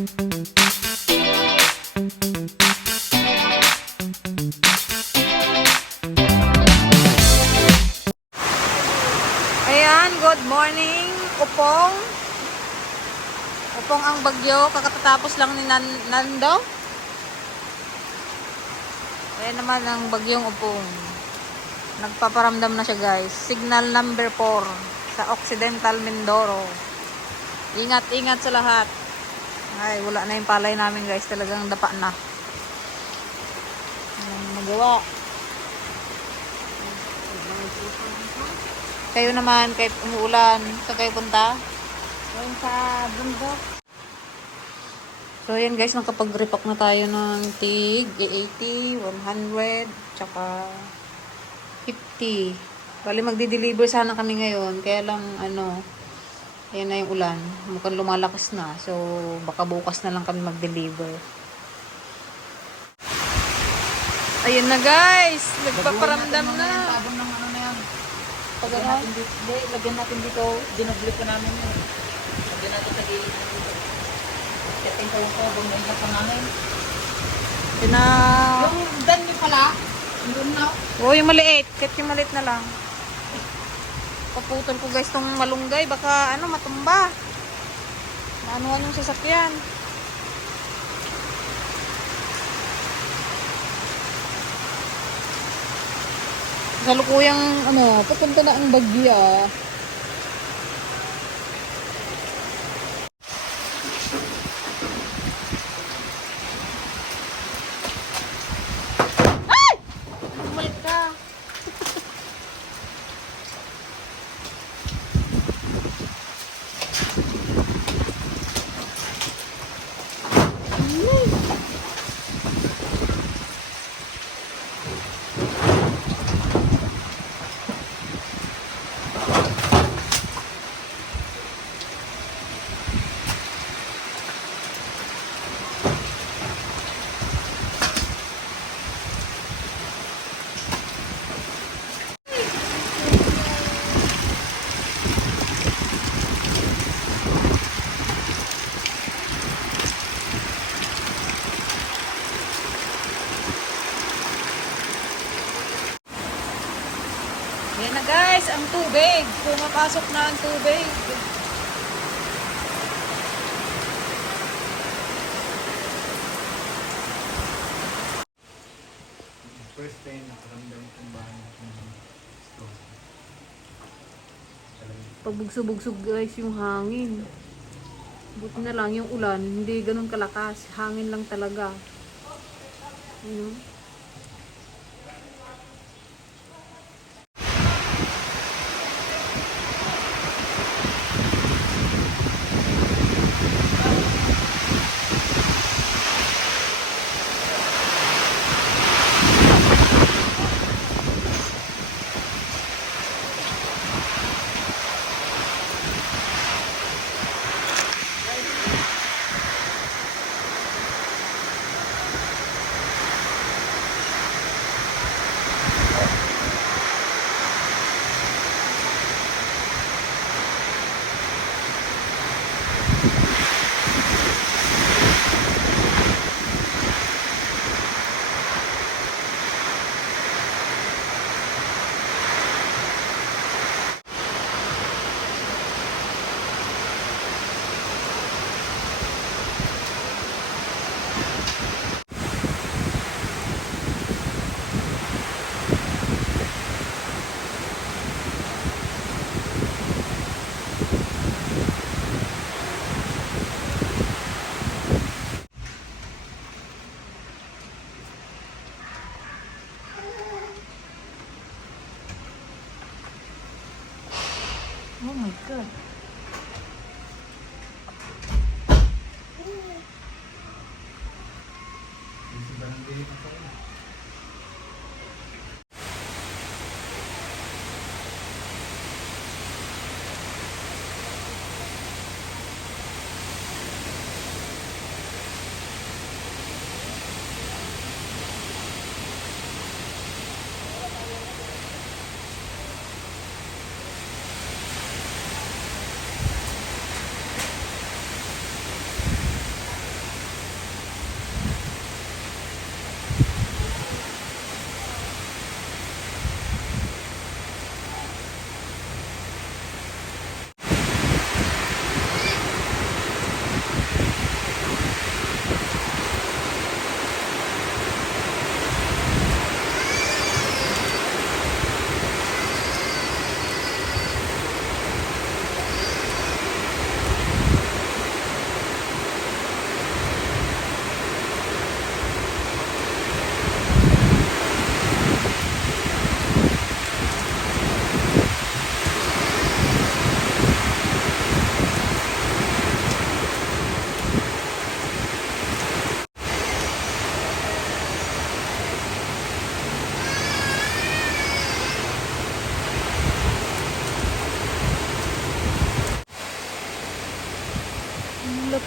Ayan, good morning, Upong. Upong ang bagyo, kakatatapos lang ni Nan Nando. Ayan naman ang bagyong Upong. Nagpaparamdam na siya guys. Signal number 4 sa Occidental Mindoro. Ingat, ingat sa lahat. Ay, wala na yung palay namin guys. Talagang dapa na. Anong magawa? Kayo naman, kahit umuulan, saan kayo punta? Yung sa bundok. So, ayan guys, nakapag-repack na tayo ng TIG, 80, 100, tsaka 50. Bali, magdi-deliver sana kami ngayon. Kaya lang, ano, ayan na yung ulan. Mukhang lumalakas na. So, baka bukas na lang kami mag-deliver. Ayun na guys! Nagpaparamdam na. Tabon ng ano na yan. Lagyan natin dito. Lagyan natin dito. Dinublit ko namin yun. Lagyan natin sa gilid ng dito. Kating ko ko, bumaingat pa namin. Yun na. Yung dan niyo pala, yun na. Oh, yung maliit. Kahit yung maliit na lang. Paputol ko guys tong malunggay. Baka ano, matumba. Maanuhan yung sasakyan. Salukuyang ano, papunta na ang bagyo ah. Ay! Bumalik ka. Yan na guys, ang tubig. Pumapasok na ang tubig. First time nakaramdam kung bakit ng stroke. Talagang Pagbugso-bugsog guys yung hangin. Buti na lang yung ulan, hindi ganun kalakas. Hangin lang talaga. Ano? Oh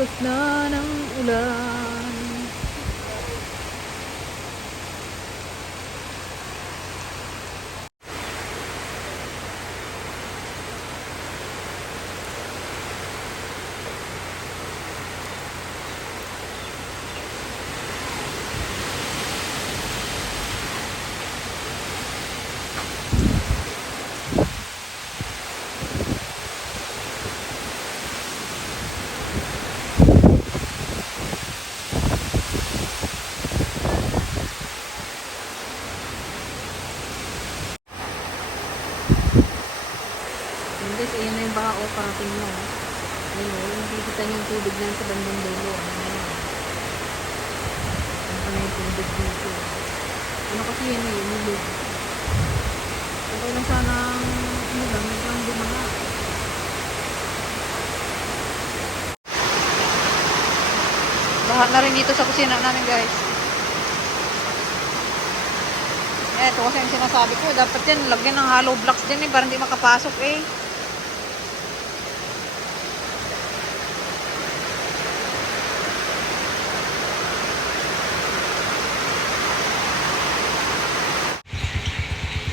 lakas na ng ulan. Yun guys, ayun na yung baka o parating na. oh. Ayun o, yung nakikita niyo yung tubig na yun sa bandang dulo. Ano na yun? Ano na yung tubig dito? Ano kasi yan eh, umulog. Okay lang sana ano lang, medang bumaha. Baha na rin dito sa kusina namin guys. Ito kasi yung sinasabi ko, dapat yan, lagyan ng hollow blocks dyan eh, para hindi makapasok eh.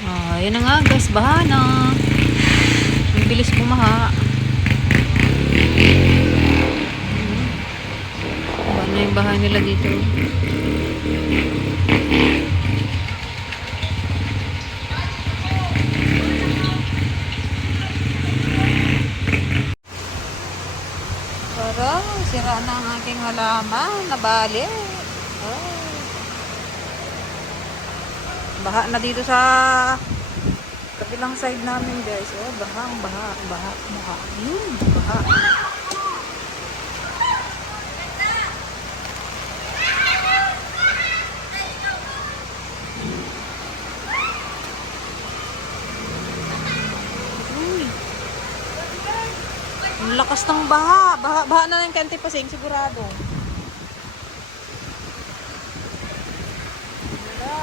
Ah, yun na nga guys, baha na. Ang bilis bumaha. Na yung bahay nila dito. Parang sira na ang aking halaman. Nabali. Ay. Baha na dito sa kabilang side namin guys. Oh, baha, baha, baha, baha. Yun, baha. Uy. Ang lakas ng baha. Na ng kante pasing sigurado. Wala.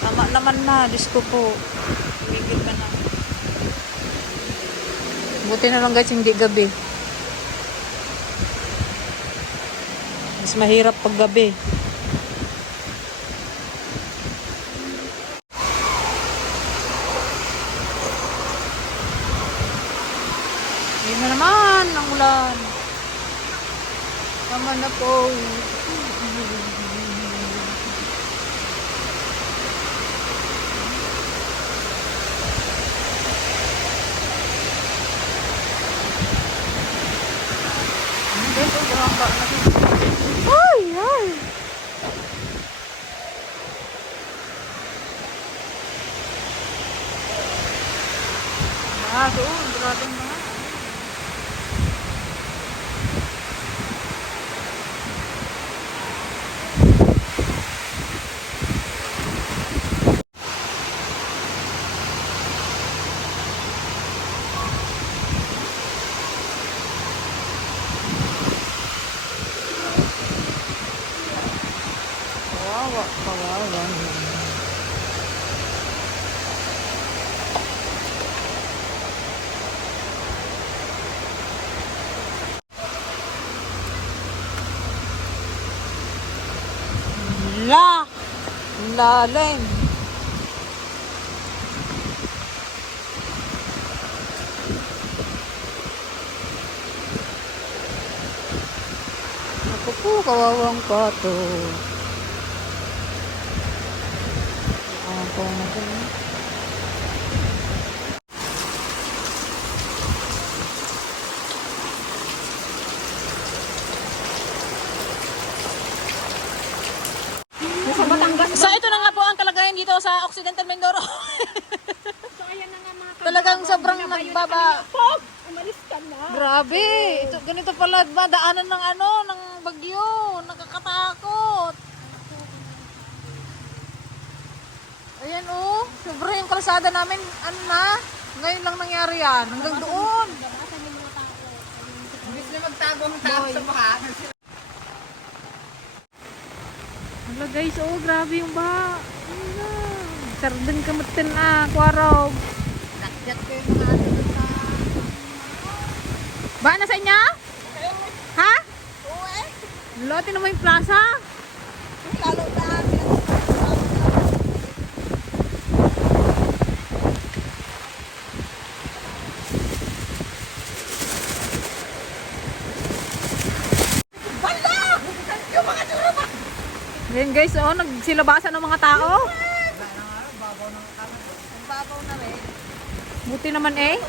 Tama naman na, Diyos ko po. Tumigil ka na. Buti na lang guys, hindi gabi. Mas mahirap pag gabi. Yun na naman ang ulan. Tama na po. Ano guys, ang gahamba na Bak balığa lan. La la lên Aku pun kau orang kau tu Ako na po. Sa Batangas. So ito na nga po ang kalagayan dito sa Occidental Mindoro. So, ayan na nga mga Talagang sobrang nagbaba. Umalis ka na. Grabe, ito ganito pala ba daanan ng ano, ng bagyo, nakakatakot. Ayan sobra yung kalsada namin, ano na, ngayon lang nangyari yan, hanggang doon. Imbis na magtago ang tao sa baha. Hala guys, oh grabe yung baha. Sardin kamatin ah, kwarog. Nakyat ko yung mga ano sa Ba na sa inyo? Ha? Lote naman yung plaza. Lalo na. Guys, oh, nagsilabasan ng mga tao. Babaw na rin. Buti naman eh.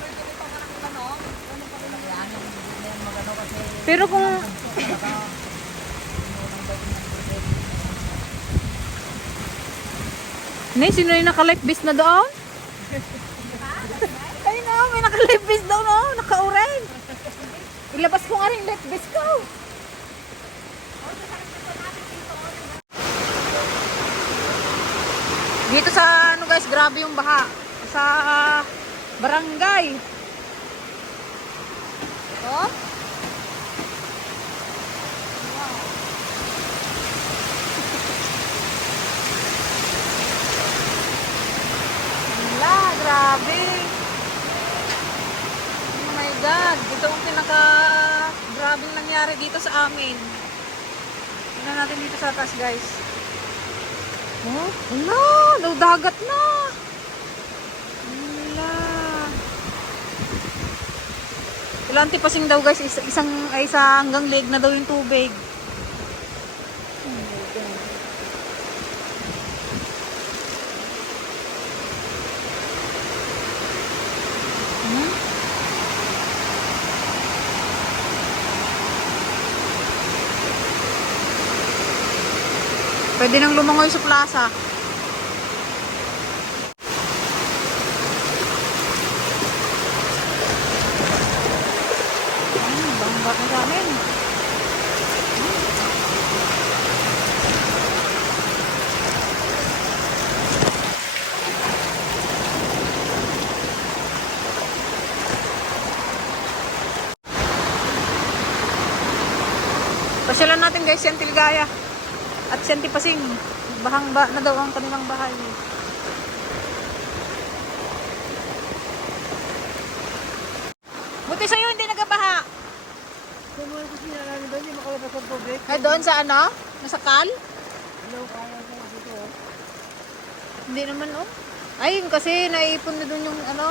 Pero kung... Nay, sino yung naka-life vest na doon? Ay na, may naka-life vest doon, oh. Naka-orange. Ilabas ko nga rin yung life vest ko. Dito sa ano guys, grabe yung baha. Sa ah, barangay. Oh? Wala, grabe. Oh my God. Ito ang pinaka grabing nangyari dito sa amin. Tingnan natin dito sa taas, guys. Oh, wala. Daw dagat na. Wala. Ilanti pasing daw guys, is- isang ay isa hanggang leg na daw yung tubig. Pwede nang lumangoy sa plaza. Ay, bangga na sa amin. Pasyalan natin guys, si Antilgaya. At si Antipasing. Bahang ba na daw ang kanilang bahay. Buti sa'yo, hindi nagabaha. Kung mo kasi namin doon, hindi makalabas ang tubig. Ay, doon sa ano? Nasa kal? Hello, kaya ko kasi ito. Hindi naman, oh. Ay, yun kasi naiipon na doon yung ano.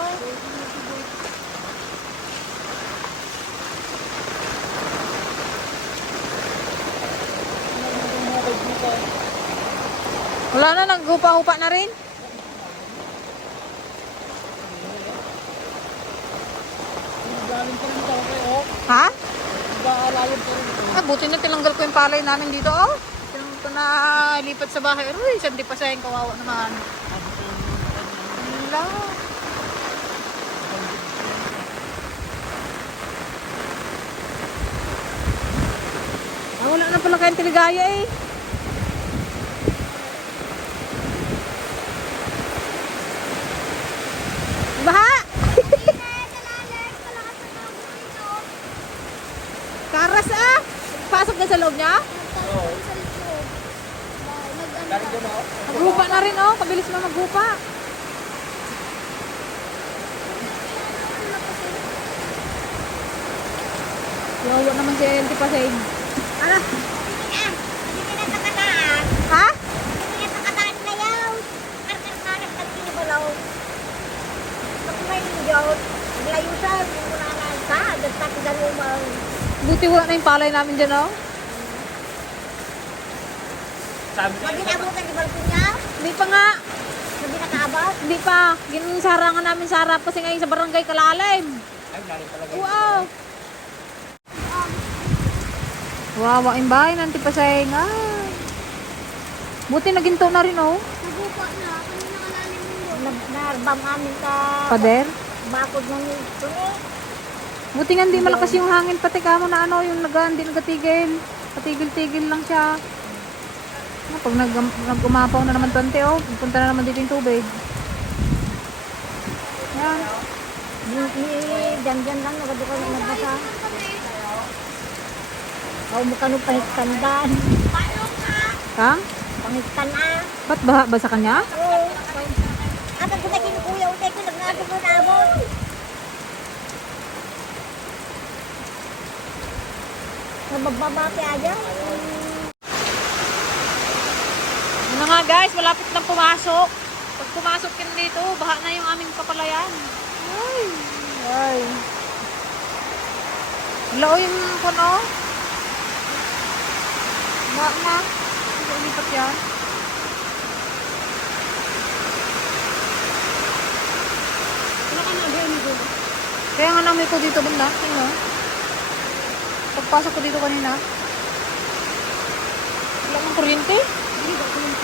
Wala na, naghupa-hupa na rin. Oh. Ha? Ah, buti na tinanggal ko yung palay namin dito, oh. Ito na lipat sa bahay. Uy, sandi pa sayang kawawa naman. Wala. Ah, wala na pala kayong teligaya eh. Baha! Karas ah! Pasok na sa loob niya? Galing doon, oh. Maghupa na rin oh, kabilis na maghupa. Yawa naman si Enti Pasay. Ano? Ha? Buti wala na yung palay namin dyan oh. Sabi ko, Hindi pa nga. Hindi pa. Ginong sarangan namin sa harap kasi ngayon sa barangay Kalalim. ay, galing talaga. Wow! Wawa yung bahay ng tipasay nga. Buti naginto na rin oh. Narbam amin ka Pader. bakod ng ito eh. Buti nga hindi malakas yung hangin pati ka mo na ano yung naga, hindi nagatigil. Patigil-tigil lang siya. Ah, Pag nag, nag-umapaw na naman 20 oh, pupunta na naman dito yung tubig. Yan. Diyan-diyan lang, nagaduka na nagbasa. Ako mo kanong pahitkandan. Ha? Pangitkan ah. Ba't baha ba sa kanya? Oo. At ang kunakin kuya, utay ko, nagnato ko na mo. magbabati aja. Ano nga guys, malapit lang pumasok. Pag pumasok yan dito, baha na yung aming kapalayan. Ay, ay. Wala o yung puno. Baha na. Hindi ulipat yan. Wala ka na gawin ko. Kaya nga namin ko dito banda. Tingnan. Pagpasok ko dito kanina. Wala kang kuryente. Hindi ba yung